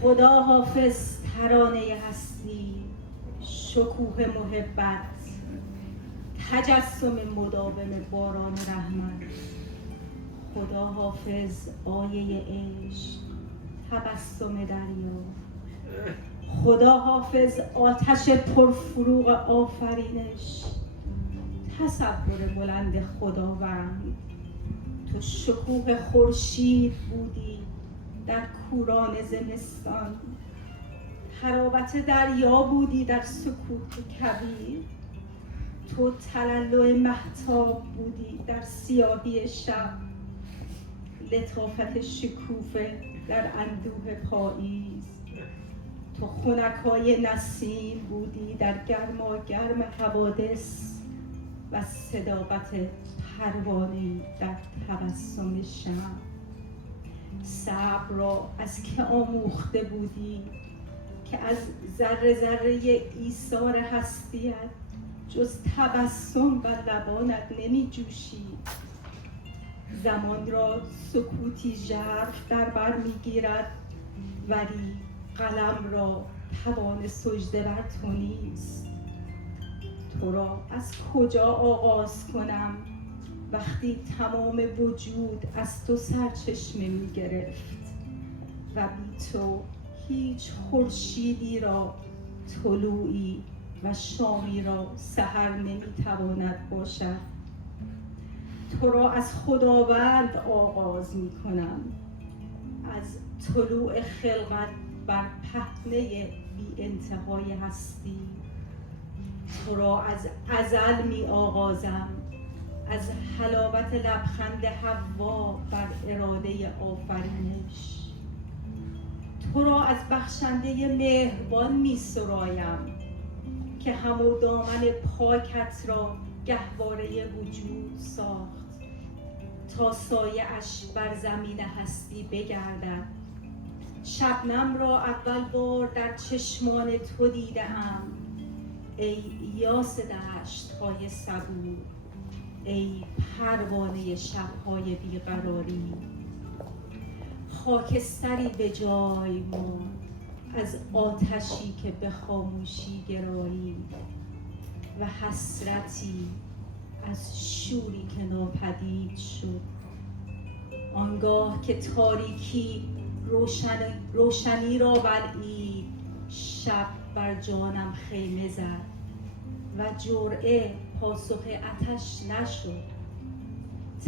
خدا حافظ ترانه هستی، شکوه محبت، تجسم مداوم باران رحمت. خدا حافظ آیه عشق، تبسم دریا. خدا حافظ آتش پرفروغ آفرینش، تصور بلند خداوند. تو شکوه خورشید بودی در کوران زمستان، تراوت دریا بودی در سکوت کبیر. تو تلالو مهتاب بودی در سیاهی شب، لطافت شکوفه در اندوه پاییز. تو خنکای نسیم بودی در گرماگرم حوادث و صداقت پروانه‌ای در تبسم شمع. صبر را از که آموخته بودی که از ذره ذره ایثار هستیت جز تبسم بر لبانت نمی جوشید. زمان را سکوتی ژرف در بر می گیرد، ولی قلم را توان سجده بر تو نیست. تو را از کجا آغاز کنم وقتی تمام وجود از تو سرچشمه می گرفت و بی تو هیچ خورشیدی را طلوعی و شامی را سحر نمی تواند باشد. تو را از خداوند آغاز می کنم، از طلوع خلقت بر پهنه بی انتهای هستی. تو را از ازل می آغازم، از حلاوت لبخند حوا بر اراده آفرینش. تو را از بخشنده مهربان می سرایم که همو دامن پاکت را گهواره وجود ساخت تا سایه اش بر زمین هستی بگردد. شبنم را اول بار در چشمان تو دیدم، ای یاس دشت‌های صبور، ای پروانه شب‌های بیقراری. خاکستری به جای ماند از آتشی که به خاموشی گرایید و حسرتی از شوری که ناپدید شد. آنگاه که تاریکی روشنی را بلعید، شب بر جانم خیمه زد و جرعه پاسخ آتش نشد.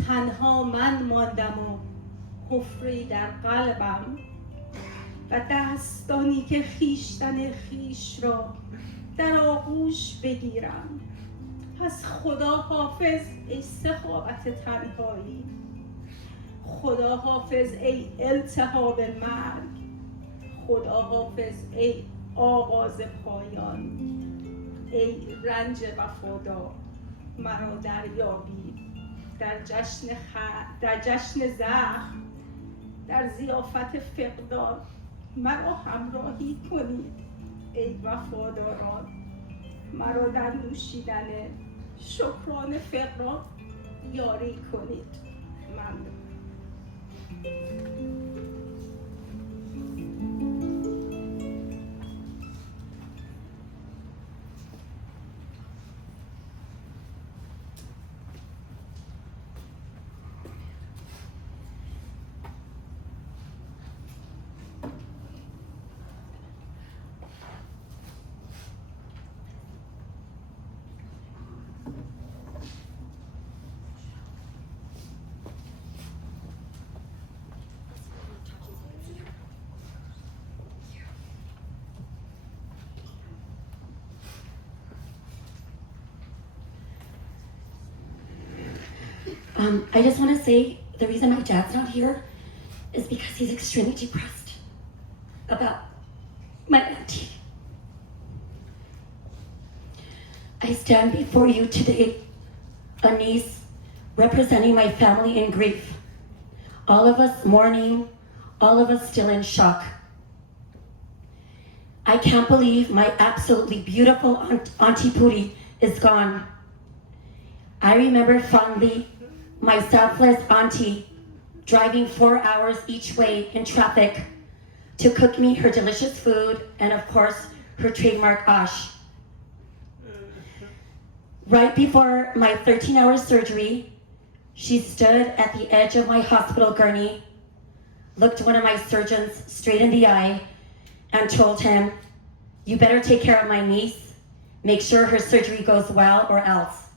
تنها من ماندم و حفره‌ای در قلبم و دستانی که خویشتن خویش را در آغوش بگیرم. پس خدا حافظ ای سخاوت تنهایی، خدا حافظ ای التهاب مرگ، خدا حافظ ای آغاز پایان. ای رنج وفادار مرا دریابید در جشن زخم، در ضیافت فقدان مرا همراهی کنید. ای وفاداران مرا در نوشیدن شکران فقران یاری کنید. ممنون. I just want to say the reason my dad's not here is because he's extremely depressed about my auntie. I stand before you today, a niece representing my family in grief. All of us mourning, all of us still in shock. I can't believe my absolutely beautiful Auntie Puri is gone. I remember fondly my selfless auntie driving 4 hours each way in traffic to cook me her delicious food and of course her trademark ash. Right before my 13-hour surgery, she stood at the edge of my hospital gurney, looked one of my surgeons straight in the eye, and told him, "You better take care of my niece, make sure her surgery goes well or else."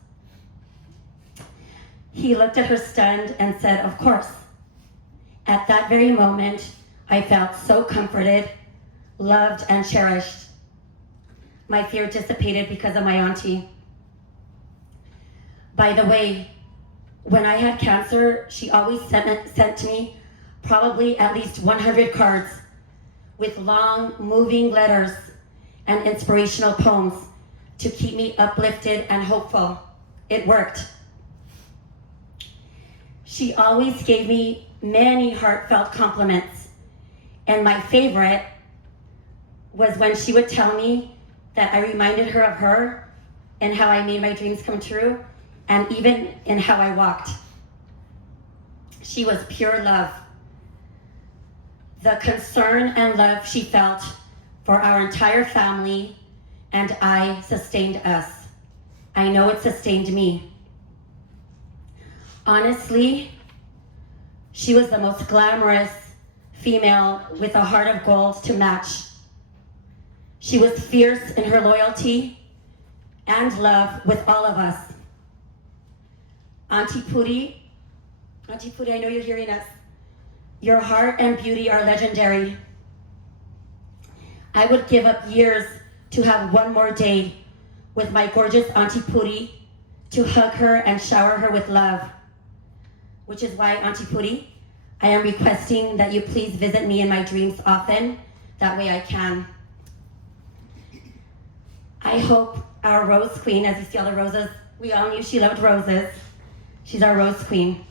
He looked at her stunned and said, "Of course." At that very moment, I felt so comforted, loved, and cherished. My fear dissipated because of my auntie. By the way, when I had cancer, she always sent me probably at least 100 cards with long, moving letters and inspirational poems to keep me uplifted and hopeful. It worked. She always gave me many heartfelt compliments, and my favorite was when she would tell me that I reminded her of her and how I made my dreams come true, and even in how I walked. She was pure love. The concern and love she felt for our entire family and I sustained us. I know it sustained me. Honestly, she was the most glamorous female with a heart of gold to match. She was fierce in her loyalty and love with all of us. Auntie Puri, I know you're hearing us. Your heart and beauty are legendary. I would give up years to have one more day with my gorgeous Auntie Puri, to hug her and shower her with love. Which is why, Auntie Puri, I am requesting that you please visit me in my dreams often. That way I can. I hope our Rose Queen, as you see all the roses, we all knew she loved roses. She's our Rose Queen.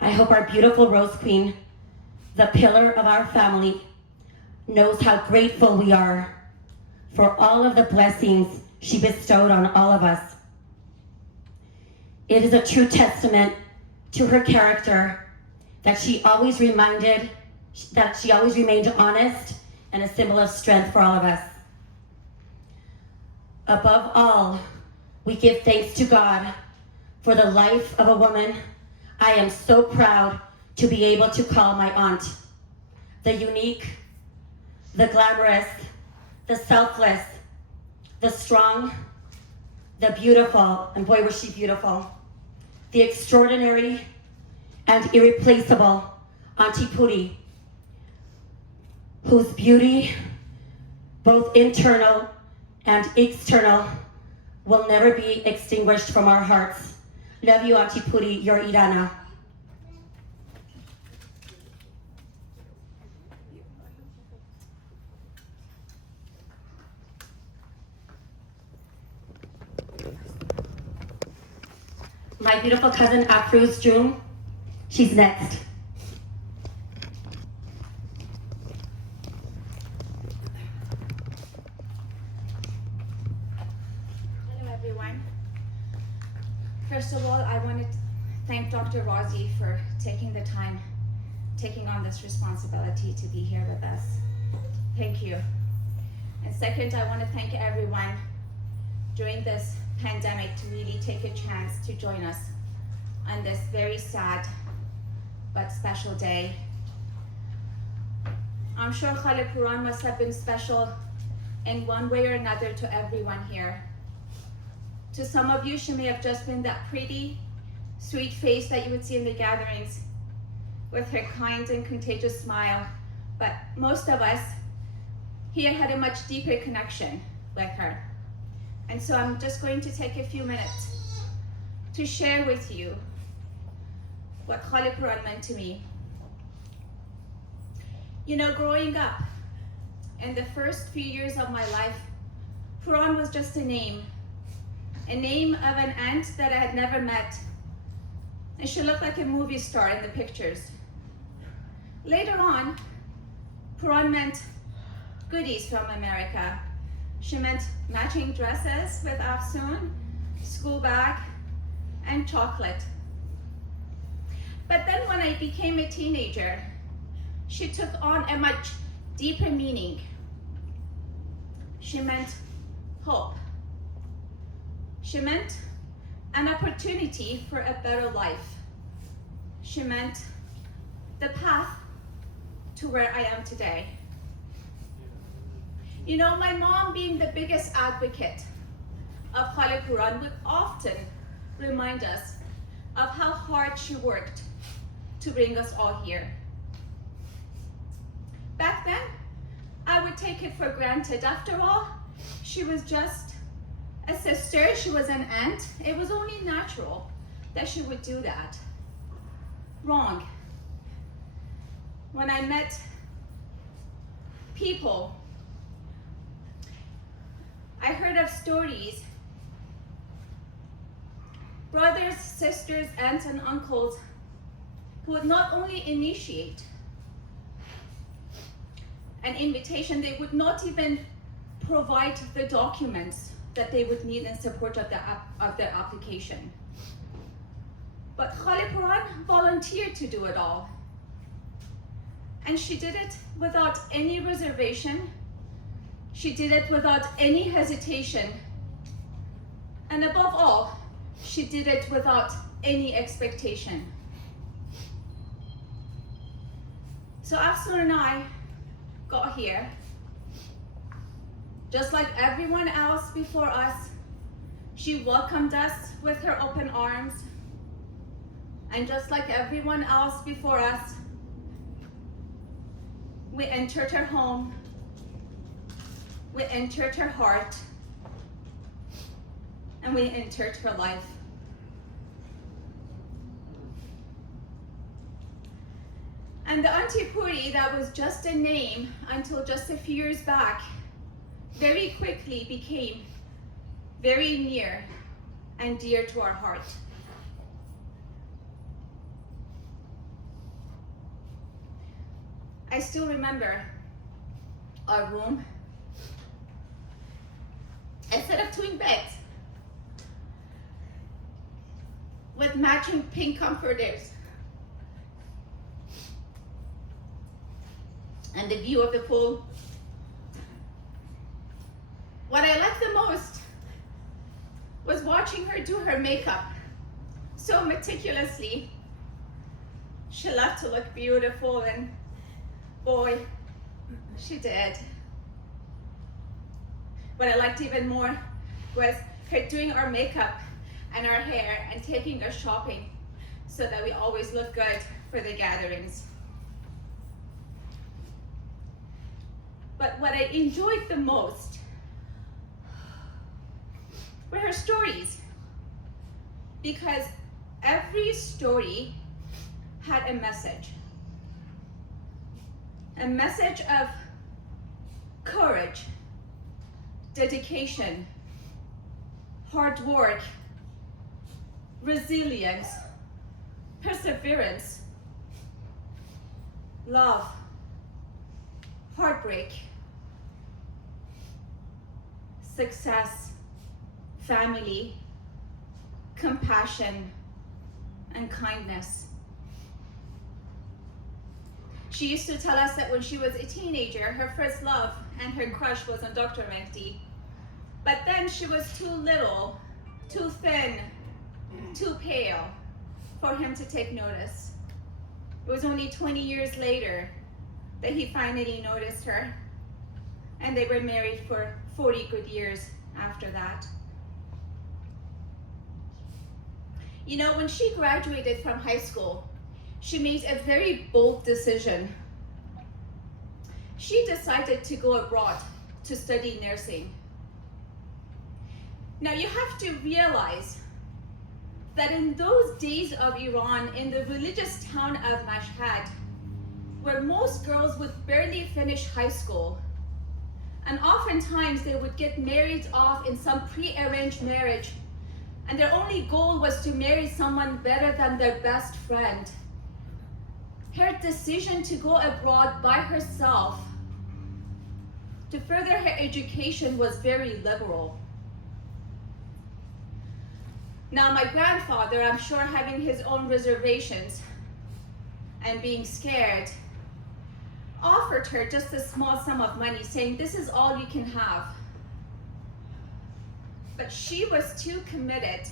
I hope our beautiful Rose Queen, the pillar of our family, knows how grateful we are for all of the blessings she bestowed on all of us. It is a true testament to her character that she always remained honest and a symbol of strength for all of us. Above all, we give thanks to God for the life of a woman I am so proud to be able to call my aunt. The unique, the glamorous, the selfless, the strong, the beautiful, and boy was she beautiful, the extraordinary and irreplaceable Auntie Puri, whose beauty, both internal and external, will never be extinguished from our hearts. Love you, Auntie Puri, your Irana. My beautiful cousin Afruz June, she's next. Hello everyone. First of all, I want to thank Dr. Razi for taking the time, taking on this responsibility to be here with us. Thank you. And second, I want to thank everyone during this pandemic to really take a chance to join us on this very sad but special day. I'm sure Khaleh Pouran must have been special in one way or another to everyone here. To some of you, she may have just been that pretty, sweet face that you would see in the gatherings with her kind and contagious smile. But most of us here had a much deeper connection with her. And so I'm just going to take a few minutes to share with you what Khaleh Pouran meant to me. You know, growing up, in the first few years of my life, Pouran was just a name of an aunt that I had never met. And she looked like a movie star in the pictures. Later on, Pouran meant goodies from America. She meant matching dresses with Afsoon, school bag, and chocolate. But then when I became a teenager, she took on a much deeper meaning. She meant hope. She meant an opportunity for a better life. She meant the path to where I am today. You know, my mom, being the biggest advocate of Khaleh Pouran, would often remind us of how hard she worked to bring us all here. Back then, I would take it for granted. After all, she was just a sister, she was an aunt. It was only natural that she would do that. Wrong. When I met people, I heard of stories, brothers, sisters, aunts, and uncles who would not only initiate an invitation, they would not even provide the documents that they would need in support of their application. But Khaleh Pouran volunteered to do it all. And she did it without any reservation. She did it without any hesitation. And above all, she did it without any expectation. So Afsoon and I got here, just like everyone else before us. She welcomed us with her open arms. And just like everyone else before us, we entered her home, we entered her heart, and we entered her life. And the Auntie Puri, that was just a name until just a few years back, very quickly became very near and dear to our heart. I still remember our room, a set of twin beds with matching pink comforters, and the view of the pool. What I liked the most was watching her do her makeup so meticulously. She loved to look beautiful, and boy, she did. What I liked even more was her doing our makeup and our hair and taking us shopping so that we always look good for the gatherings. But what I enjoyed the most were her stories, because every story had a message of courage, dedication, hard work, resilience, perseverance, love, heartbreak, success, family, compassion, and kindness. She used to tell us that when she was a teenager, her first love and her crush was on Dr. Mehdi. But then she was too little, too thin, too pale for him to take notice. It was only 20 years later that he finally noticed her, and they were married for 40 good years after that. You know, when she graduated from high school, she made a very bold decision. She decided to go abroad to study nursing. Now you have to realize, that in those days of Iran, in the religious town of Mashhad, where most girls would barely finish high school, and oftentimes they would get married off in some pre-arranged marriage, and their only goal was to marry someone better than their best friend. Her decision to go abroad by herself to further her education was very liberal. Now my grandfather, I'm sure having his own reservations and being scared, offered her just a small sum of money, saying, "This is all you can have." But she was too committed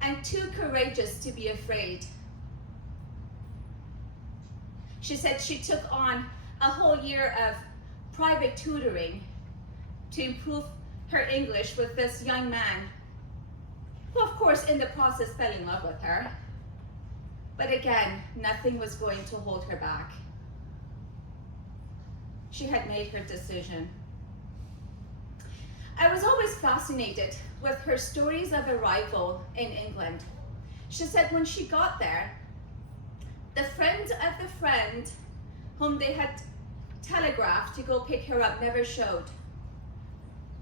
and too courageous to be afraid. She said she took on a whole year of private tutoring to improve her English with this young man, who of course in the process fell in love with her. But again, nothing was going to hold her back. She had made her decision. I was always fascinated with her stories of arrival in England. She said when she got there, the friend of the friend whom they had telegraphed to go pick her up never showed.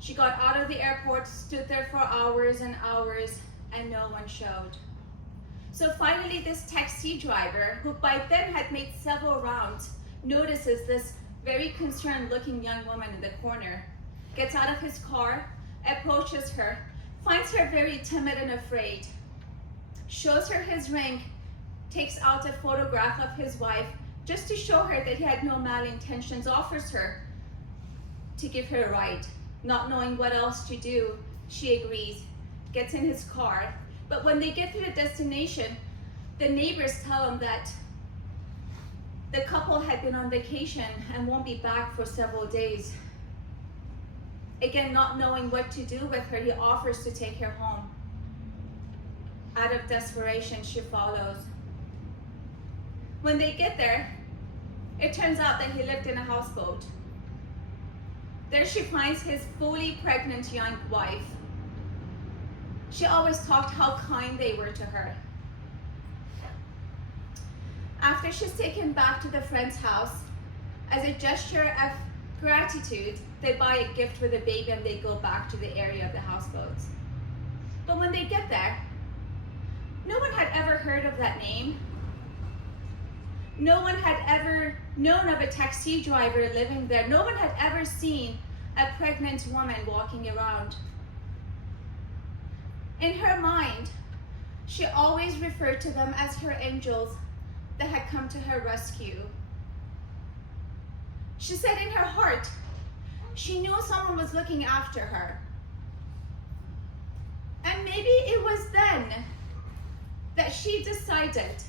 She got out of the airport, stood there for hours and hours, and no one showed. So finally this taxi driver, who by then had made several rounds, notices this very concerned looking young woman in the corner, gets out of his car, approaches her, finds her very timid and afraid, shows her his ring, takes out a photograph of his wife just to show her that he had no malintentions, offers her to give her a ride. Not knowing what else to do, she agrees, gets in his car. But when they get to the destination, the neighbors tell him that the couple had been on vacation and won't be back for several days. Again, not knowing what to do with her, he offers to take her home. Out of desperation, she follows. When they get there, it turns out that he lived in a houseboat. There she finds his fully pregnant young wife. She always talked how kind they were to her. After she's taken back to the friend's house, as a gesture of gratitude, they buy a gift for the baby and they go back to the area of the houseboats. But when they get there, no one had ever heard of that name. No one had ever known of a taxi driver living there. No one had ever seen a pregnant woman walking around. In her mind, she always referred to them as her angels that had come to her rescue. She said in her heart, she knew someone was looking after her. And maybe it was then that she decided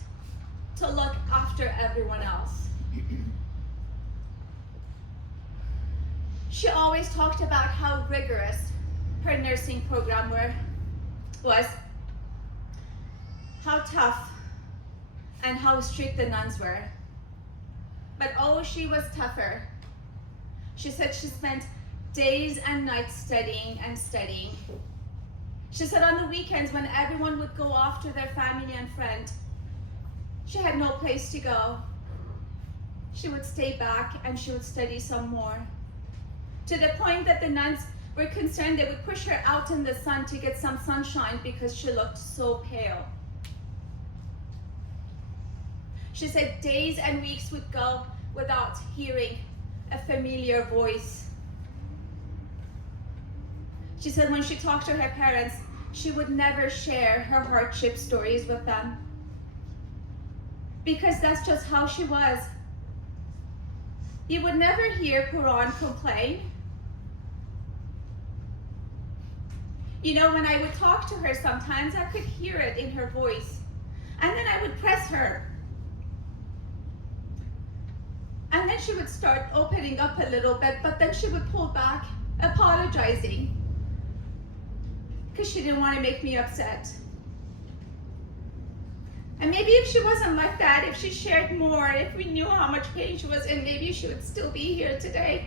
to look after everyone else. She always talked about how rigorous her nursing program was, how tough and how strict the nuns were. But oh, she was tougher. She said she spent days and nights studying and studying. She said on the weekends when everyone would go off to their family and friend, she had no place to go. She would stay back and she would study some more. To the point that the nuns were concerned they would push her out in the sun to get some sunshine because she looked so pale. She said days and weeks would go without hearing a familiar voice. She said when she talked to her parents, she would never share her hardship stories with them, because that's just how she was. You would never hear Pouran complain. You know, when I would talk to her sometimes, I could hear it in her voice. And then I would press her. And then she would start opening up a little bit, but then she would pull back, apologizing, because she didn't want to make me upset. And maybe if she wasn't like that, if she shared more, if we knew how much pain she was in, maybe she would still be here today.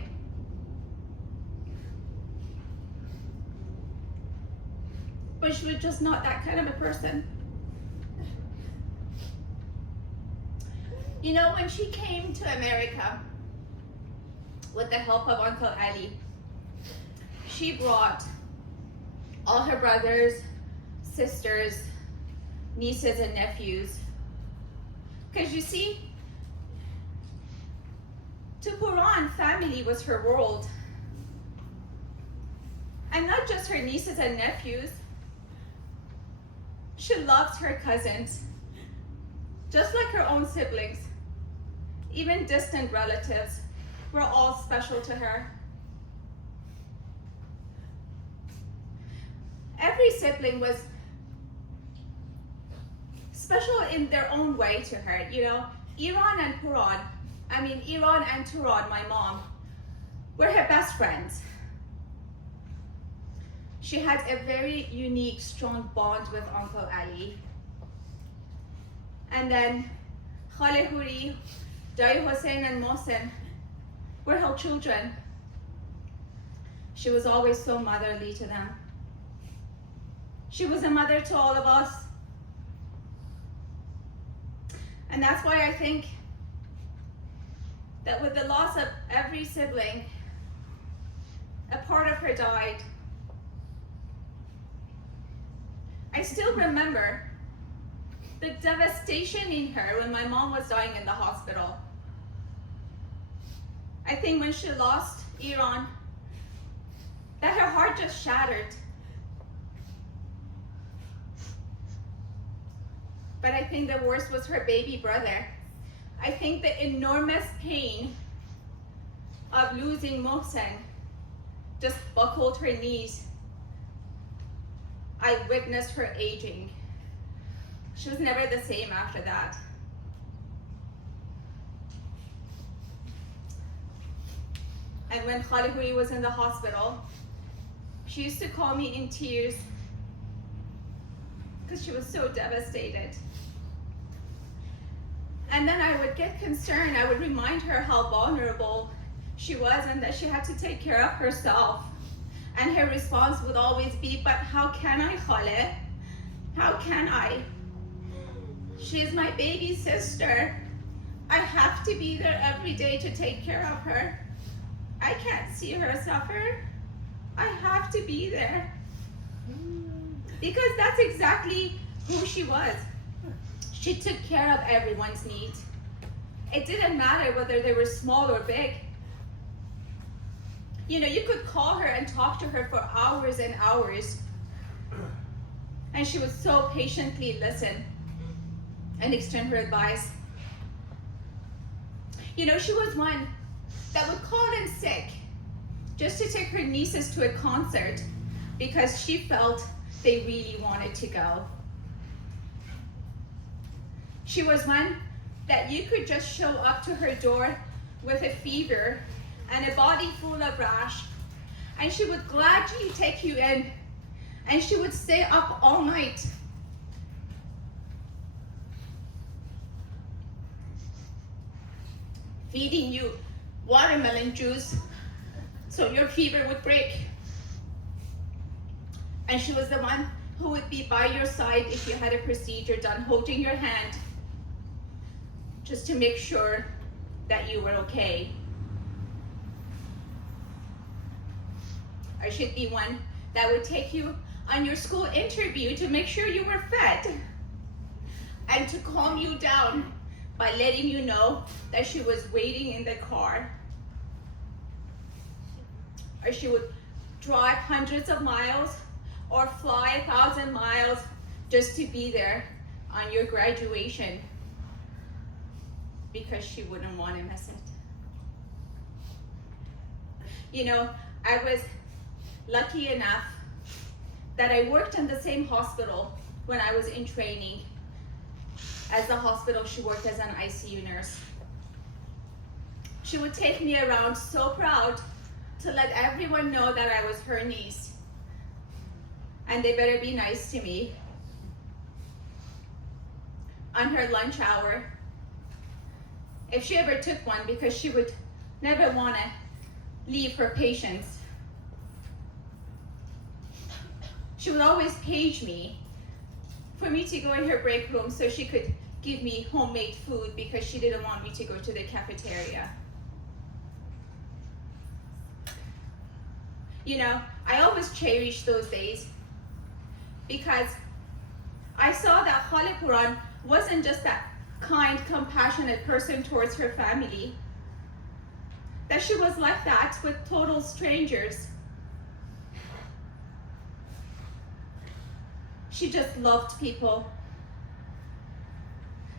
But she was just not that kind of a person. You know, when she came to America with the help of Uncle Ali, she brought all her brothers, sisters, nieces, and nephews. Because you see, to Pouran, family was her world. And not just her nieces and nephews. She loved her cousins, just like her own siblings. Even distant relatives were all special to her. Every sibling was special in their own way to her. You know, Iran and Pouran, Iran and Turan, my mom, were her best friends. She had a very unique, strong bond with Uncle Ali. And then Khaleh, Dai Hussein, and Mohsen were her children. She was always so motherly to them. She was a mother to all of us. And that's why I think that with the loss of every sibling, a part of her died. I still remember the devastation in her when my mom was dying in the hospital. I think when she lost Iran, that her heart just shattered. But I think the worst was her baby brother. I think the enormous pain of losing Mohsen just buckled her knees. I witnessed her aging. She was never the same after that. And when Khaleh was in the hospital, she used to call me in tears because she was so devastated. And then I would get concerned. I would remind her how vulnerable she was and that she had to take care of herself. And her response would always be, but how can I, Khaleh? How can I? She is my baby sister. I have to be there every day to take care of her. I can't see her suffer. I have to be there. Because that's exactly who she was. She took care of everyone's needs. It didn't matter whether they were small or big. You know, you could call her and talk to her for hours and hours. And she would so patiently listen and extend her advice. You know, she was one that would call in sick just to take her nieces to a concert because she felt they really wanted to go. She was one that you could just show up to her door with a fever and a body full of rash, and she would gladly take you in, and she would stay up all night. Feeding you watermelon juice so your fever would break. And she was the one who would be by your side if you had a procedure done, holding your hand just to make sure that you were okay. Or she'd be one that would take you on your school interview to make sure you were fed and to calm you down by letting you know that she was waiting in the car. Or she would drive hundreds of miles or fly 1,000 miles just to be there on your graduation because she wouldn't want to miss it. You know, I was lucky enough that I worked in the same hospital when I was in training as the hospital she worked as an ICU nurse. She would take me around so proud to let everyone know that I was her niece. And they better be nice to me. On her lunch hour, if she ever took one, because she would never want to leave her patients, she would always page me for me to go in her break room so she could give me homemade food because she didn't want me to go to the cafeteria. You know, I always cherish those days because I saw that Khaleh Pouran wasn't just that kind, compassionate person towards her family, that she was like that with total strangers. She just loved people.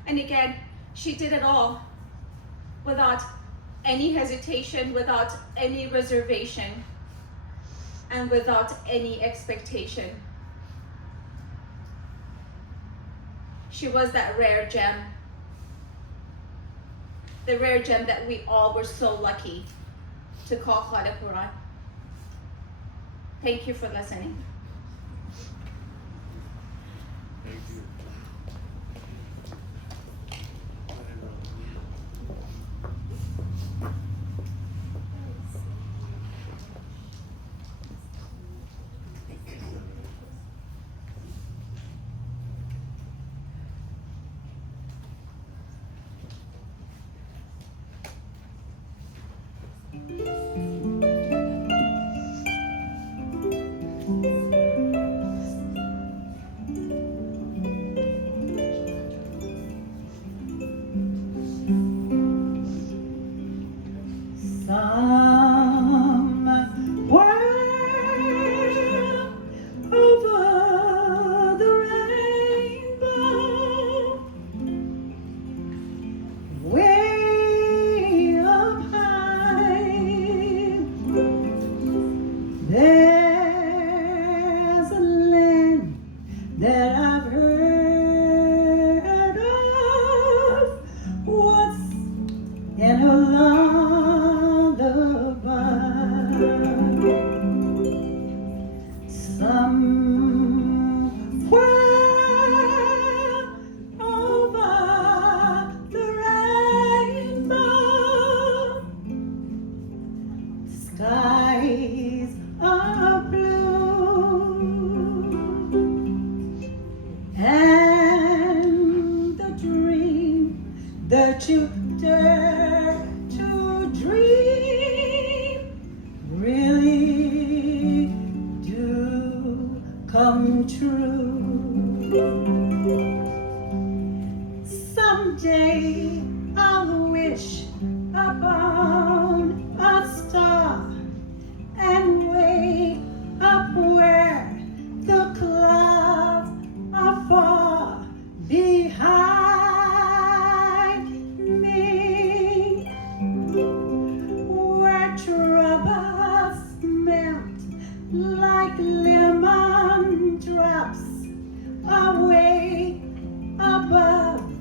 And again, she did it all without any hesitation, without any reservation, and without any expectation. She was that rare gem. The rare gem that we all were so lucky to call Khaleh Pouran. Thank you for listening. Thank you. That you dare to dream really do come true. Someday I'll wish upon a star and wake up where the clouds are far behind. Like lemon drops away above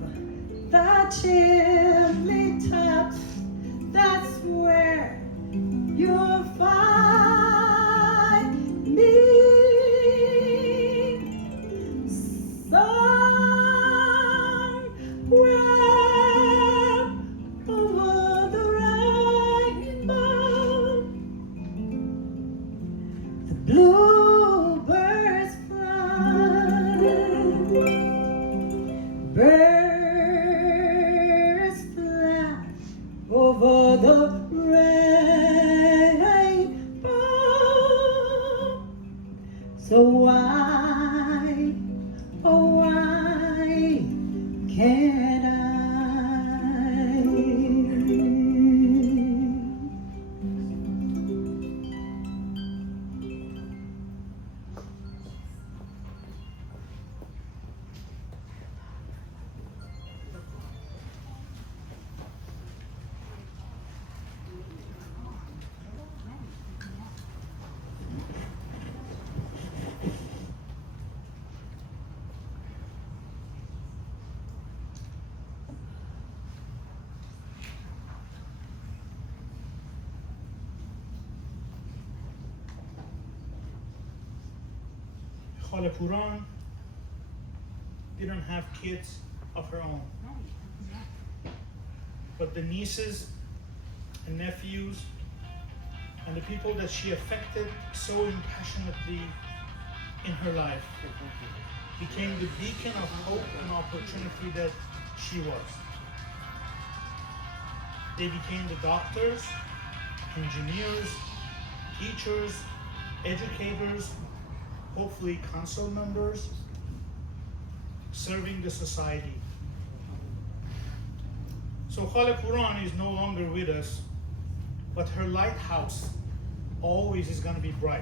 the chimney tops. That's where you'll find me. Somewhere over the rainbow, the bluebirds fly, birds fly over the rainbow. So why, oh why can't I? Khaleh Pouran didn't have kids of her own, but the nieces and nephews and the people that she affected so impassionately in her life became the beacon of hope and opportunity that she was. They became the doctors, engineers, teachers, educators, hopefully council members, serving the society. So Khaleh Pouran is no longer with us, but her lighthouse always is going to be bright.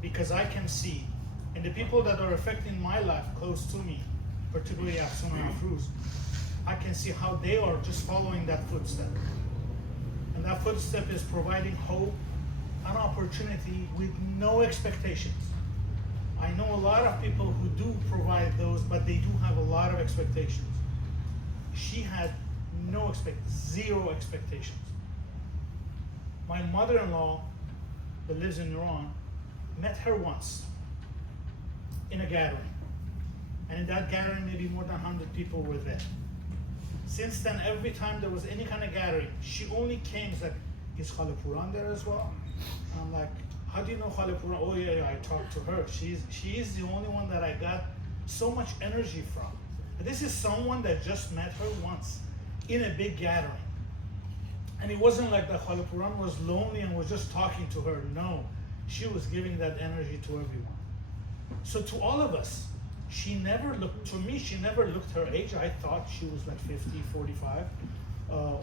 Because I can see, and the people that are affecting my life close to me, particularly Afsun and Afruz, I can see how they are just following that footstep. And that footstep is providing hope, an opportunity with no expectations. I know a lot of people who do provide those, but they do have a lot of expectations. She had zero expectations. My mother-in-law, that lives in Iran, met her once in a gathering. And in that gathering, maybe more than 100 people were there. Since then, every time there was any kind of gathering, she only came and said, is Khaleh Pouran there as well? And I'm like, how do you know Khaleh Pouran? Oh yeah, I talked to her. She is the only one that I got so much energy from. But this is someone that just met her once in a big gathering. And it wasn't like that Khaleh Pouran was lonely and was just talking to her. No, she was giving that energy to everyone. So to all of us, she never looked her age. I thought she was like 50, 45.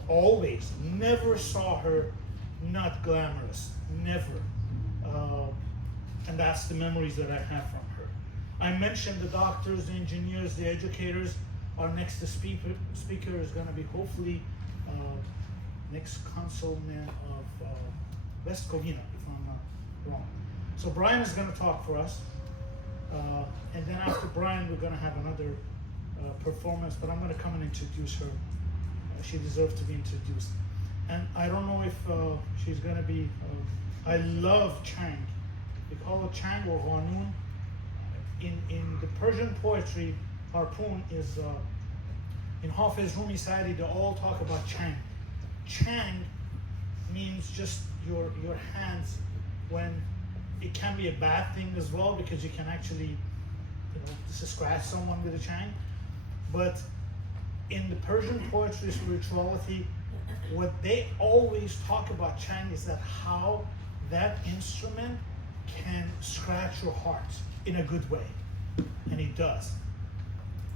Always, never saw her not glamorous, never. And that's the memories that I have from her. I mentioned the doctors, the engineers, the educators. Our next speaker is going to be hopefully next councilman of West Covina, if I'm not wrong. So Brian is going to talk for us. And then after Brian, we're going to have another performance, but I'm going to come and introduce her. She deserves to be introduced. And I don't know if she's going to be, I love Chang. We call it Chang or Ghanun. In the Persian poetry, Harpoon is, in Hafiz Rumi Sadi, they all talk about Chang. Chang means just your hands, when it can be a bad thing as well, because you can actually, just scratch someone with a Chang. But in the Persian poetry spirituality, what they always talk about Chang is that how that instrument can scratch your heart in a good way. And it does.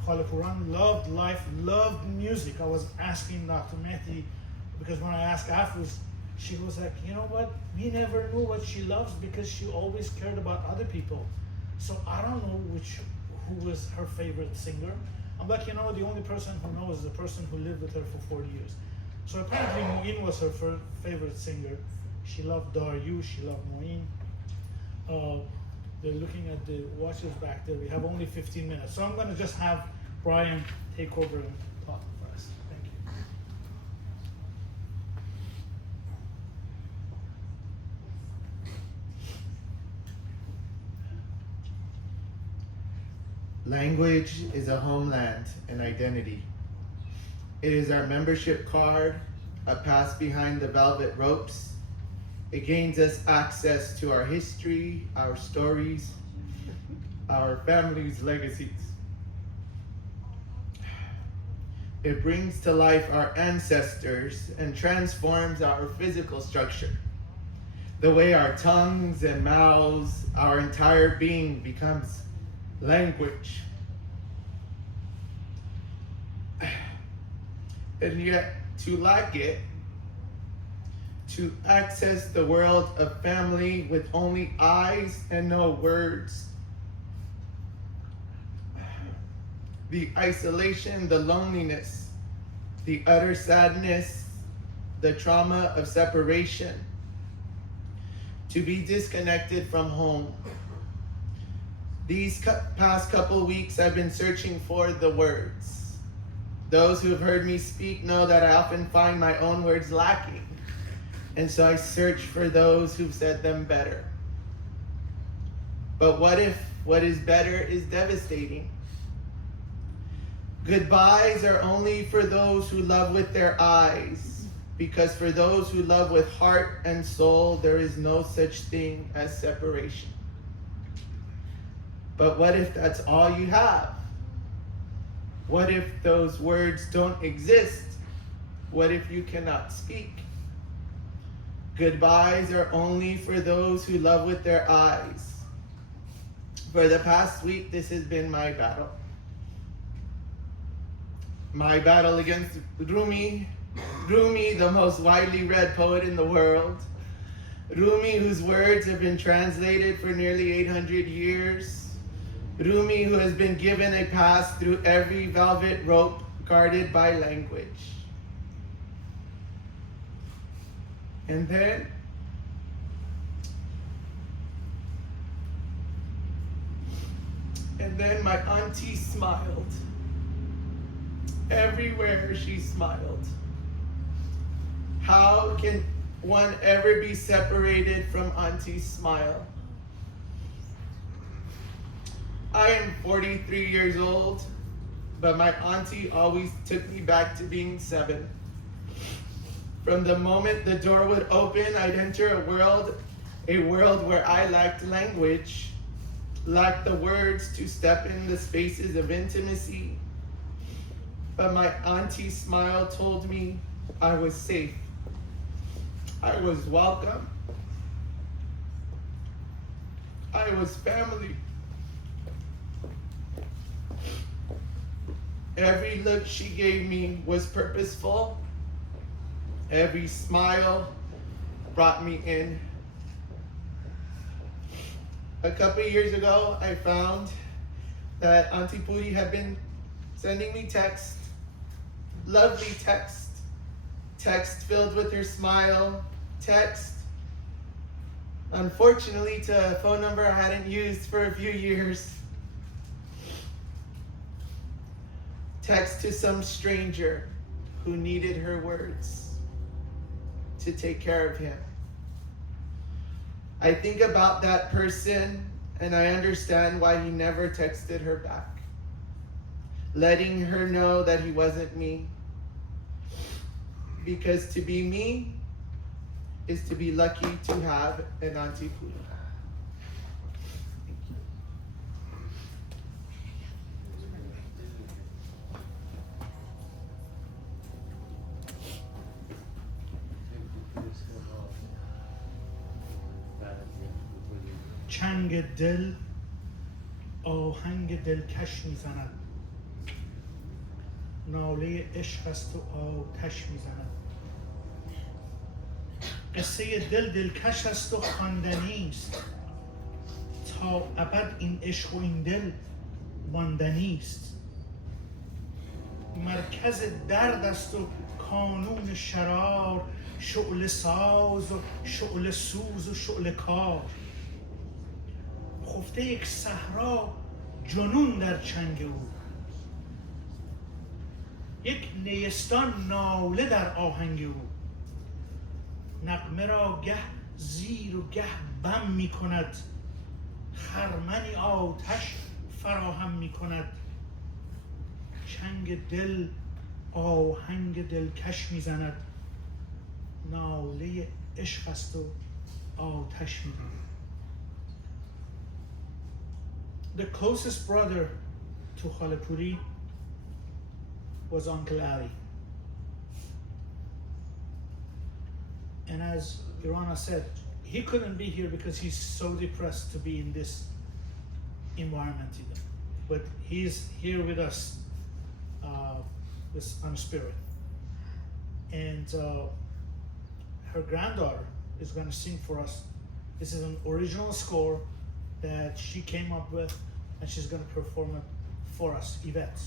Khaleh Pouran loved life, loved music. I was asking Dr. Mehdi, because when I asked afterwards, she was like, you know what? We never knew what she loves because she always cared about other people. So I don't know who was her favorite singer. I'm like, the only person who knows is the person who lived with her for 40 years. So apparently Mu'in was her favorite singer. She loved Daryou, she loved Mu'in. They're looking at the watches back there. We have only 15 minutes. So I'm going to just have Brian take over and talk for us. Thank you. Language is a homeland and identity. It is our membership card, a pass behind the velvet ropes. It gains us access to our history, our stories, our family's legacies. It brings to life our ancestors and transforms our physical structure. The way our tongues and mouths, our entire being becomes language. And yet, to lack it, to access the world of family with only eyes and no words, the isolation, the loneliness, the utter sadness, the trauma of separation, to be disconnected from home. These past couple weeks, I've been searching for the words. Those who have heard me speak know that I often find my own words lacking. And so I search for those who've said them better. But what if what is better is devastating? Goodbyes are only for those who love with their eyes, because for those who love with heart and soul, there is no such thing as separation. But what if that's all you have? What if those words don't exist? What if you cannot speak? Goodbyes are only for those who love with their eyes. For the past week, this has been my battle. My battle against Rumi, the most widely read poet in the world. Rumi, whose words have been translated for nearly 800 years. Rumi, who has been given a pass through every velvet rope guarded by language. And then my auntie smiled. Everywhere she smiled. How can one ever be separated from Auntie's smile? I am 43 years old, but my auntie always took me back to being 7. From the moment the door would open, I'd enter a world where I lacked language, lacked the words to step in the spaces of intimacy. But my auntie's smile told me I was safe. I was welcome. I was family. Every look she gave me was purposeful. Every smile brought me in. A couple of years ago, I found that Auntie Puri had been sending me texts, lovely text filled with her smile, text, unfortunately, to a phone number I hadn't used for a few years. Text to some stranger who needed her words to take care of him. I think about that person and I understand why he never texted her back, letting her know that he wasn't me. Because to be me is to be lucky to have an Auntie Puri. چنگ دل آهنگ دلکش میزند، ناله عشق است و آتش میزند. قصه دلکش است و خواندنی است، تا ابد این عشق و این دل ماندنی است. مرکز درد است و کانون شرار، شعله ساز و شعله سوز و شعله کار. خفته یک صحرا جنون در چنگ او، یک نیستان ناله در آهنگ او. نغمه را گه زیر و گه بم می کند، خرمنی آتش فراهم می کند. چنگ دل آهنگ دلکش می زند، ناله عشق است و آتش می زند. The closest brother to Khaleh Puri was Uncle Ali. And as Irana said, he couldn't be here because he's so depressed to be in this environment either. But he's here with us on spirit. And her granddaughter is going to sing for us. This is an original score that she came up with, and she's going to perform it for us, Yvette.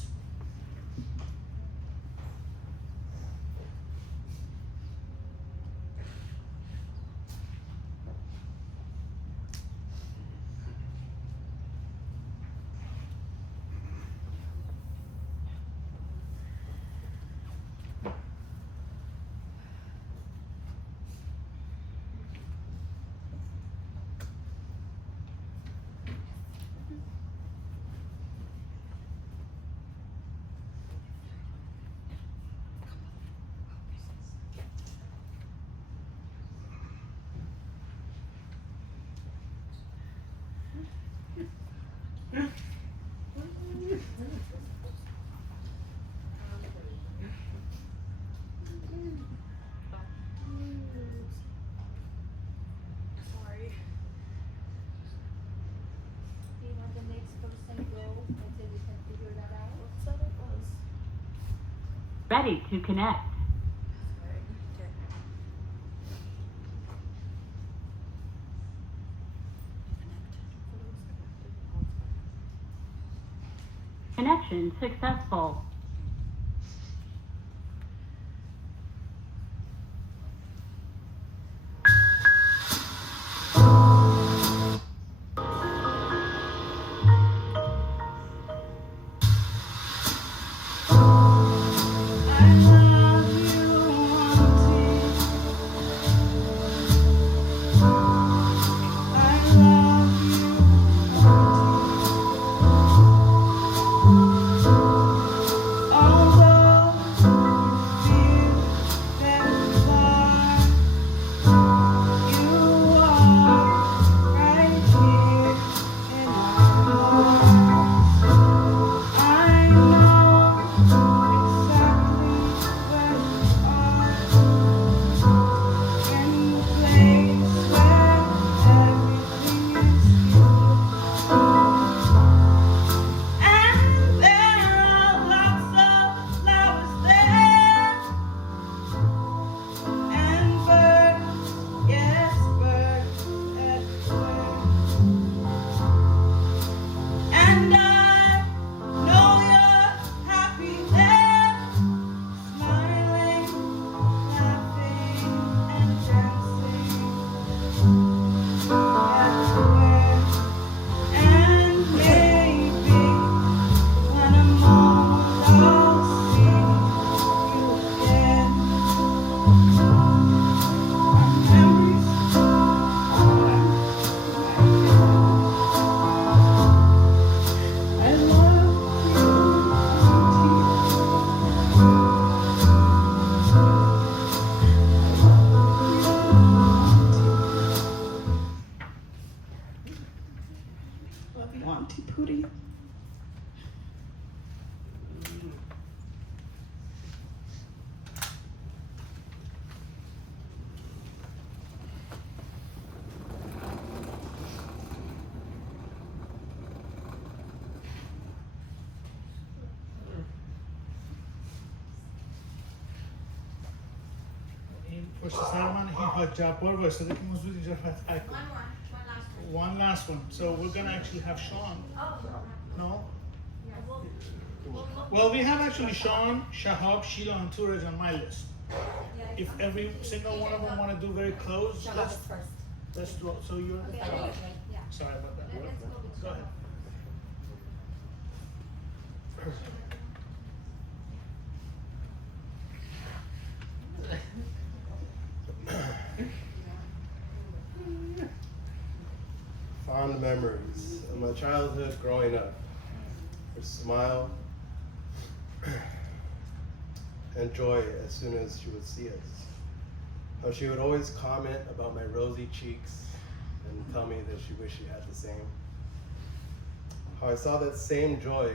Ready to connect. Connection successful. Love you, Auntie Pootie. این پشت سر من این حاج جبار وایساده که موضوع اینجا فتح کنه. One last one. So we're gonna actually have Sean. No? Well, we have actually Sean, Shahab, Sheila, and Tourage on my list. If every single one of them want to do very close, let's do. So you're. Sorry about that. Go ahead. Fond memories of my childhood growing up. Her smile and joy as soon as she would see us. How she would always comment about my rosy cheeks and tell me that she wished she had the same. How I saw that same joy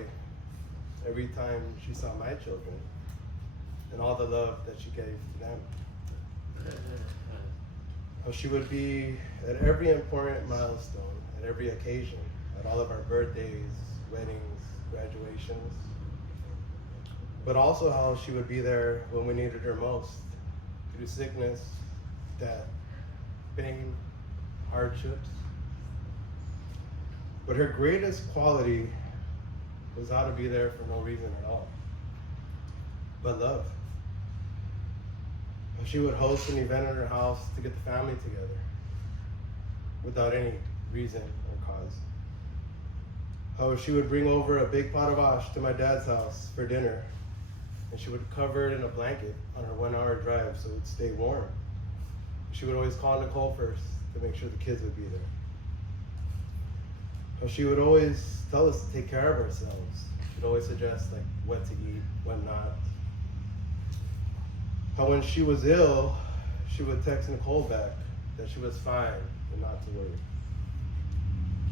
every time she saw my children and all the love that she gave to them. How she would be at every important milestone, at every occasion, at all of our birthdays, weddings, graduations. But also how she would be there when we needed her most, through sickness, death, pain, hardships. But her greatest quality was how to be there for no reason at all, but love. She would host an event in her house to get the family together without any reason or cause. How she would bring over a big pot of ash to my dad's house for dinner, and she would cover it in a blanket on her 1 hour drive so it would stay warm. She would always call Nicole first to make sure the kids would be there. How she would always tell us to take care of ourselves. She'd always suggest like what to eat, what not. How when she was ill, she would text Nicole back that she was fine and not to worry.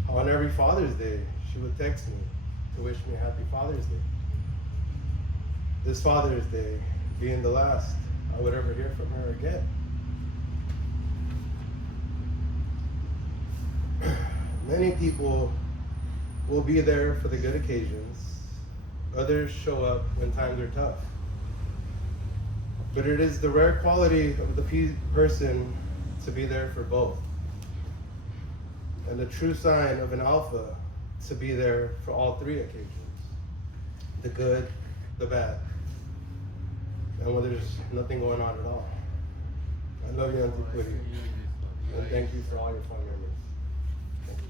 How on every Father's Day, she would text me to wish me happy Father's Day. This Father's Day being the last I would ever hear from her again. Many people will be there for the good occasions. Others show up when times are tough. But it is the rare quality of the person to be there for both. And the true sign of an alpha to be there for all three occasions. The good, the bad, and when there's nothing going on at all. I love you, Auntie Puri. And thank you for all your fun memories. Thank you.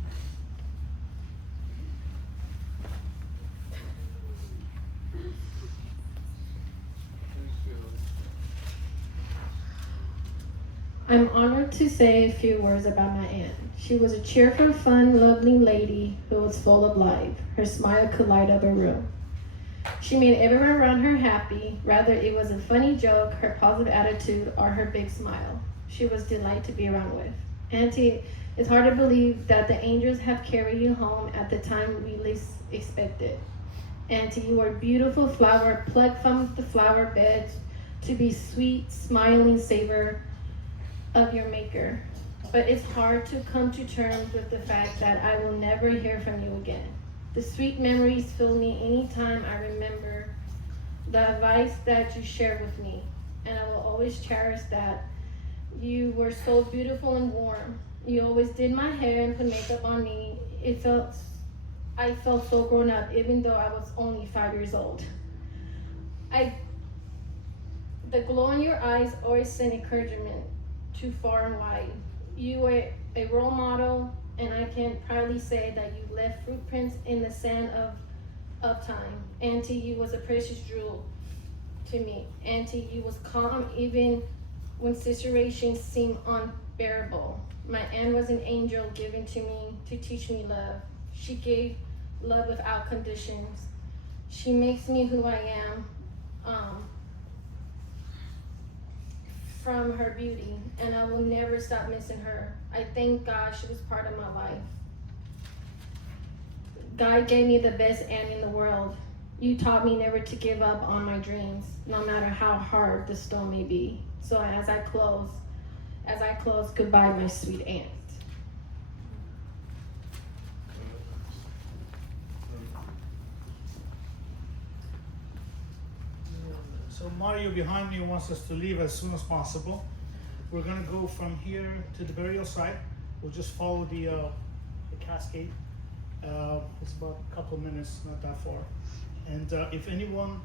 I'm honored to say a few words about my aunt. She was a cheerful, fun, lovely lady who was full of life. Her smile could light up a room. She made everyone around her happy, whether it was a funny joke, her positive attitude, or her big smile. She was a delight to be around with. Auntie, it's hard to believe that the angels have carried you home at the time we least expected. Auntie, you are a beautiful flower plucked from the flower bed to be sweet, smiling savor of your maker. But it's hard to come to terms with the fact that I will never hear from you again. The sweet memories fill me anytime I remember the advice that you shared with me, and I will always cherish that. You were so beautiful and warm. You always did my hair and put makeup on me. I felt so grown up, even though I was only 5 years old. The glow in your eyes always sent encouragement to far and wide. You were a role model, and I can proudly say that you left footprints in the sand of time. Auntie, you was a precious jewel to me. Auntie, you was calm even when situations seemed unbearable. My aunt was an angel given to me to teach me love. She gave love without conditions. She makes me who I am from her beauty, and I will never stop missing her. I thank God she was part of my life. God gave me the best aunt in the world. You taught me never to give up on my dreams, no matter how hard the storm may be. So as I close, goodbye, my sweet aunt. So Mario behind me wants us to leave as soon as possible. We're gonna go from here to the burial site. We'll just follow the cascade. It's about a couple of minutes, not that far. And if anyone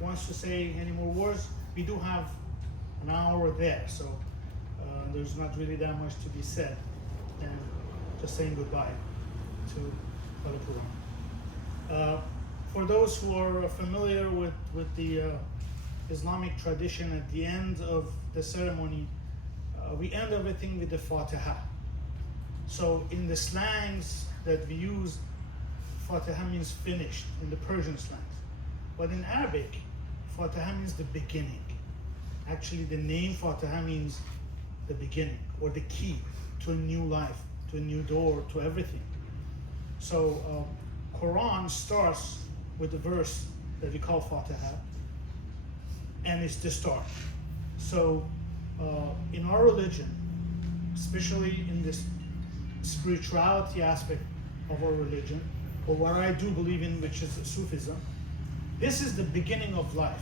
wants to say any more words, we do have an hour there, so there's not really that much to be said. And just saying goodbye to Khaleh Pouran. For those who are familiar with the Islamic tradition, at the end of the ceremony, we end everything with the Fatiha. So in the slangs that we use, Fatiha means finished in the Persian slangs. But in Arabic, Fatiha means the beginning. Actually, the name Fatiha means the beginning, or the key to a new life, to a new door, to everything. So Quran starts with the verse that we call Fatiha, and it's the start. So in our religion, especially in this spirituality aspect of our religion, or what I do believe in, which is Sufism, this is the beginning of life.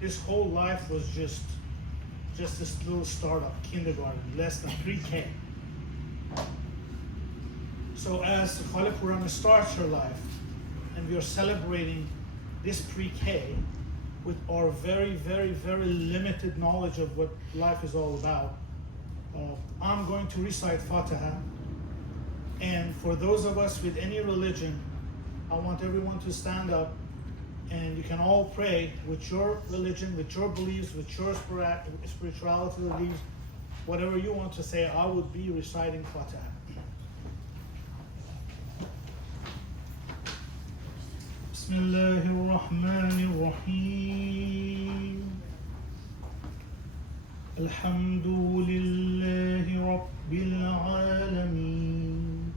This whole life was just this little startup, kindergarten, less than pre-K. So as Khaleh Pouran starts her life, and we are celebrating this pre-K with our very, very, very limited knowledge of what life is all about, I'm going to recite Fatiha. And for those of us with any religion, I want everyone to stand up, and you can all pray with your religion, with your beliefs, with your spirituality beliefs, whatever you want to say. I would be reciting Fatiha. Bismillahir Rahmanir Rahim. Alhamdulillahi Rabbil Alameen.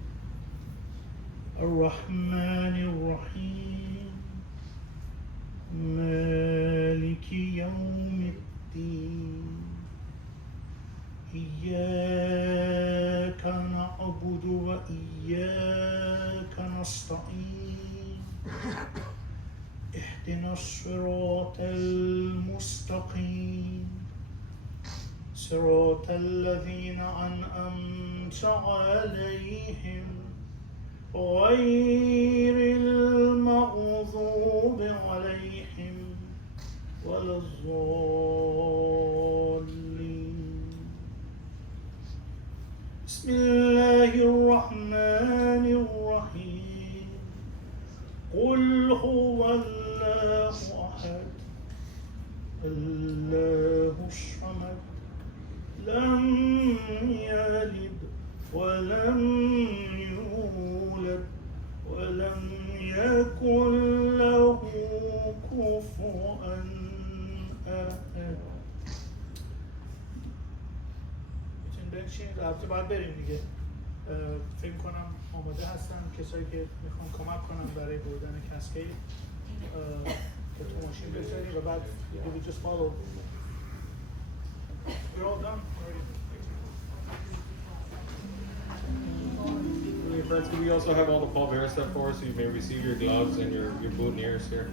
Ar-Rahmanir Rahim. Maliki Yawmiddin. Iyyaka na'budu wa iyyaka nasta'in. اهدنا الصراط المستقيم صراط الذين أنعمت عليهم غير المغضوب عليهم ولا الضالين. بسم الله الرحمن الرحيم. قل هو الله أحد الله الصمد لم يلد ولم يولد ولم يكن له كفوا أحد. میتونیم بنشینید. البته باید بریم دیگه. فکر کنم آماده هستن کسایی که میخوان کمک کنم برای بردن کسکه که تو ماشین بذاری و بعد you will just follow. We're all done already. Okay, friends, can we also have all the pallbearers step forward so you may receive your gloves and your boutonnieres here?